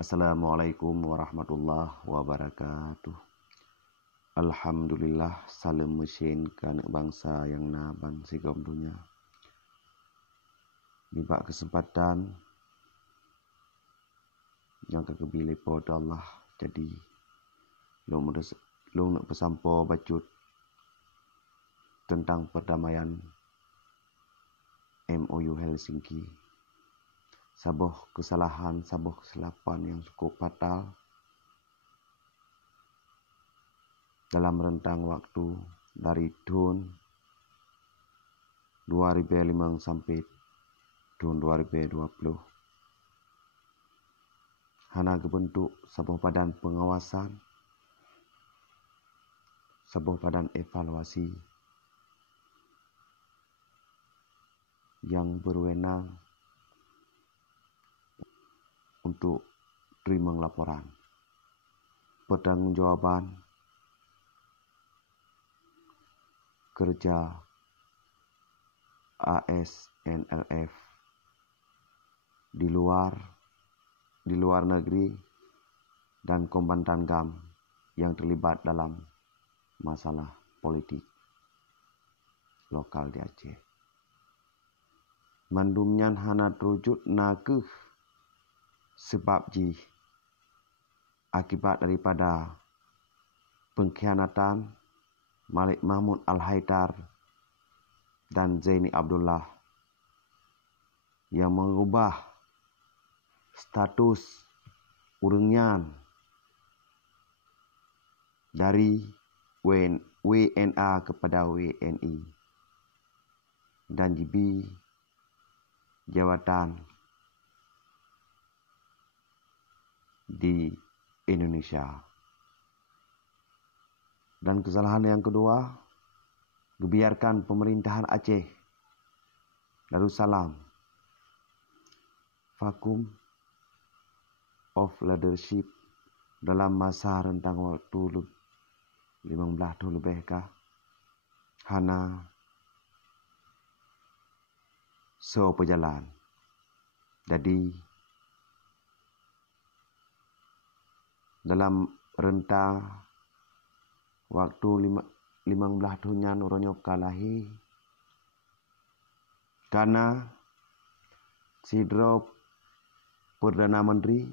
Assalamualaikum warahmatullahi wabarakatuh. Alhamdulillah salam mesin ke anak bangsa yang naban sigom dunia. Di bak kesempatan yang kekebili pada Allah. Jadi lu nak pesampo bacut tentang perdamaian MOU Helsinki. Saboh kesalahan, saboh kesilapan yang cukup fatal dalam rentang waktu dari tahun 2005 sampai tahun 2020. Hana kebentuk saboh badan pengawasan, saboh badan evaluasi yang berwenang untuk terima laporan, pertanggungjawaban kerja ASNLF di luar negeri dan kombatan GAM yang terlibat dalam masalah politik lokal di Aceh. Mandumnyan hana terwujud nakeh sebab akibat daripada pengkhianatan Malik Mahmud Al-Haidar dan Zaini Abdullah yang mengubah status urangnya dari WNA kepada WNI dan diberi jawatan di Indonesia. Dan kesalahan yang kedua, dibiarkan pemerintahan Aceh Darussalam vakum of leadership dalam masa rentang waktu 15 tahun lebih hana berjalan. Jadi dalam rentang waktu 15 tahunnya nuronyo kalahi karena sidro Perdana Menteri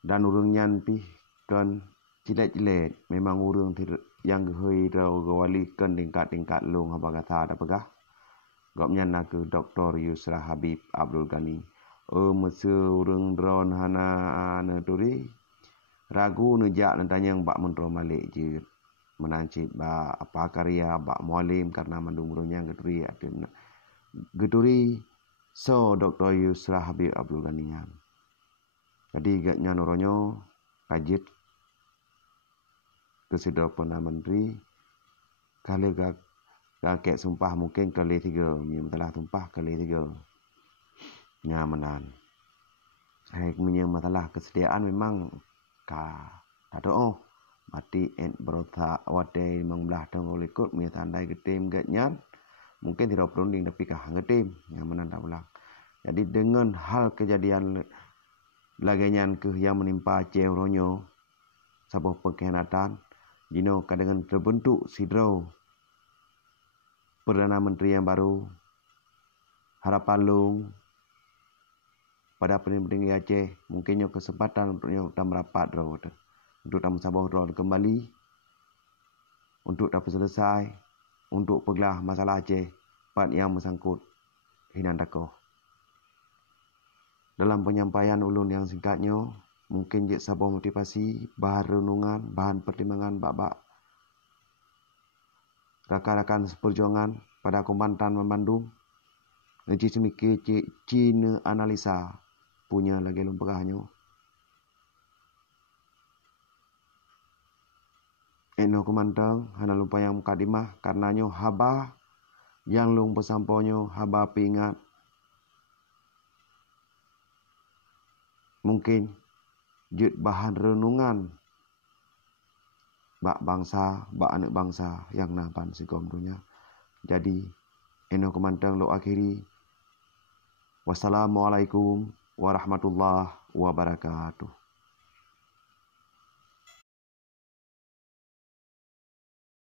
dan urungnya pih kan cilet-cilet memang urung yang gehirau gawalikan tingkat-tingkat long apa kata ada pegah gopnya nak ke Dr. Yusra Habib Abdul Ghani masa urung drone hana turi ragu nejak nantanya yang bak mentro malik je menancip bak apa karya bak mualim karena mandumurnya geturi so Dr. Yusra Habib Abdul Ghani. Jadi gatnya noronyo kajit kesidau Perdana Menteri kali gak sumpah mungkin kali 3 yang telah tumpah kali 3 nyamanan. Hai punya masalah kesediaan memang tak ada mati berota wate 15 tahun ikut punya tandai getim gatnya mungkin tidak perunding tapi ngetim nyamanan tak ulang. Jadi dengan hal kejadian laganyan ke yang menimpa Aceh Ronyo sebuah pengkhianatan jino kadang terbentuk sidro Perdana Menteri yang baru harapan long pada peninggi Aceh mungkinnya kesempatan untuk merapat untuk sabah kembali untuk dapat selesai untuk pegelah masalah Aceh part yang bersangkut hinan dakoh. Dalam penyampaian ulun yang singkatnya mungkin je sabah motivasi bahan renungan bahan pertimbangan bak rakan-rakan seperjuangan pada kombatan Bandung Neci semikir Cina analisa punya lagi lumpagahnya. Eno kumantang hana lupa yang mukadimah karenanya haba yang lung pesamponyo haba pingat mungkin jut bahan renungan bak bangsa bak anak bangsa yang naban sigom dunia. Jadi eno kumantang lo akhiri. Wassalamualaikum warahmatullahi wabarakatuh.